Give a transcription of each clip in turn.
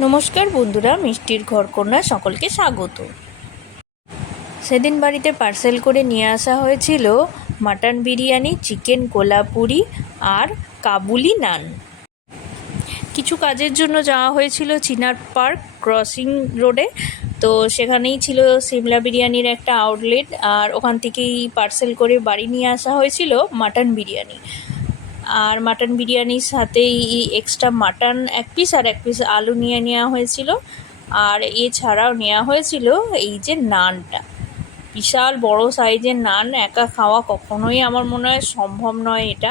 নমস্কার বন্ধুরা, মিষ্টির ঘরকন্যা সকলকে স্বাগত। সেদিন বাড়িতে পার্সেল করে নিয়ে আসা হয়েছিল মাটন বিরিয়ানি, চিকেন কোলাপুরি আর কাবুলি নান। কিছু কাজের জন্য যাওয়া হয়েছিল চিনার পার্ক ক্রসিং রোডে, তো সেখানেই ছিল সিমলা বিরিয়ানির একটা আউটলেট, আর ওখান থেকেই পার্সেল করে বাড়ি নিয়ে আসা হয়েছিল মাটন বিরিয়ানি। আর মাটন বিরিয়ানির সাথেই এক্সট্রা মাটন এক পিস আর এক পিস আলু নিয়ে নেওয়া হয়েছিল। আর এছাড়াও নেওয়া হয়েছিল এই যে নানটা, বিশাল বড় সাইজের নান। একা খাওয়া কখনোই আমার মনে হয় সম্ভব নয়, এটা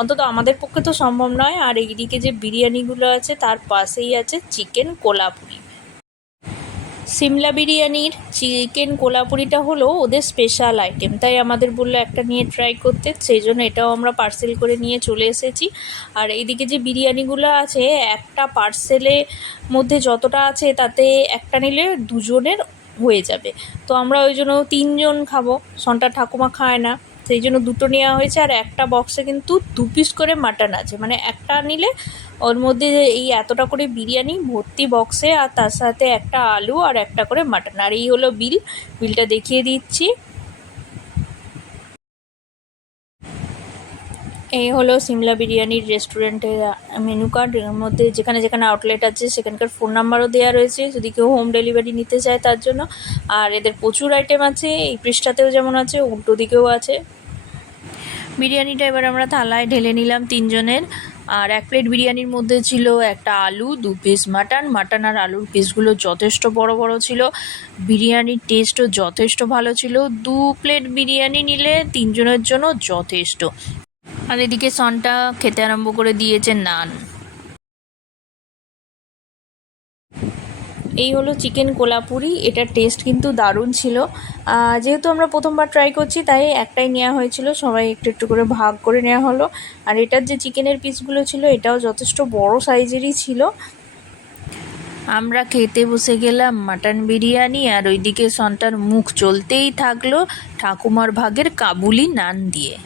অন্তত আমাদের পক্ষে তো সম্ভব নয়। আর এইদিকে যে বিরিয়ানিগুলো আছে তার পাশেই আছে চিকেন কোলাপুরি। সিমলা বিরিয়ানির চিকেন কোলাপুরিটা হলো ওদের স্পেশাল আইটেম, তাই আমাদের বললো একটা নিয়ে ট্রাই করতে, সেই জন্য এটাও আমরা পার্সেল করে নিয়ে চলে এসেছি। আর এইদিকে যে বিরিয়ানিগুলো আছে, একটা পার্সেলের মধ্যে যতটা আছে তাতে একটা নিলে দুজনের হয়ে যাবে। তো আমরা ওই জন্য 3 জন খাবো, সন্টার ঠাকুমা খায় না, সেই জন্য দুটো নেওয়া হয়েছে। আর একটা বক্সে কিন্তু 2 পিস করে মাটন আছে, মানে একটা নিলে ওর মধ্যে এই এতটা করে বিরিয়ানি ভর্তি বক্সে, আর তার সাথে একটা আলু আর একটা করে মাটন। আর এই হলো বিলটা দেখিয়ে দিচ্ছি। এই হলো সিমলা বিরিয়ানির রেস্টুরেন্টের মেনু কার্ড। এর মধ্যে যেখানে যেখানে আউটলেট আছে সেখানকার ফোন নাম্বারও দেওয়া রয়েছে যদি কেউ হোম ডেলিভারি নিতে চায় তার জন্য। আর এদের প্রচুর আইটেম আছে, এই পৃষ্ঠাতেও যেমন আছে উল্টো দিকেও আছে। বিরিয়ানিটা এবার আমরা থালায় ঢেলে নিলাম 3 জনের। আর 1 প্লেট বিরিয়ানির মধ্যে ছিল একটা আলু, 2 পিস মাটন আর আলুর পিসগুলো যথেষ্ট বড় বড় ছিল। বিরিয়ানির টেস্টও যথেষ্ট ভালো ছিল। 2 প্লেট বিরিয়ানি নিলে 3 জনের জন্য যথেষ্ট। আর এদিকে সনটা খেতে আরম্ভ করে দিয়েছে নান। এই হলো চিকেন কোলাপুরি, এটার টেস্ট কিন্তু দারুণ ছিল। যেহেতু আমরা প্রথমবার ট্রাই করছি তাই একটাই নেওয়া হয়েছিল, সবাই একটু একটু করে ভাগ করে নেওয়া হলো। আর এটার যে চিকেনের পিসগুলো ছিল এটাও যথেষ্ট বড় সাইজেরই ছিল। আমরা খেতে বসে গেলাম মাটন বিরিয়ানি, আর ওইদিকে সন্তান মুখ চলতেই থাকলো ঠাকুমার ভাগের কাবুলি নান দিয়ে।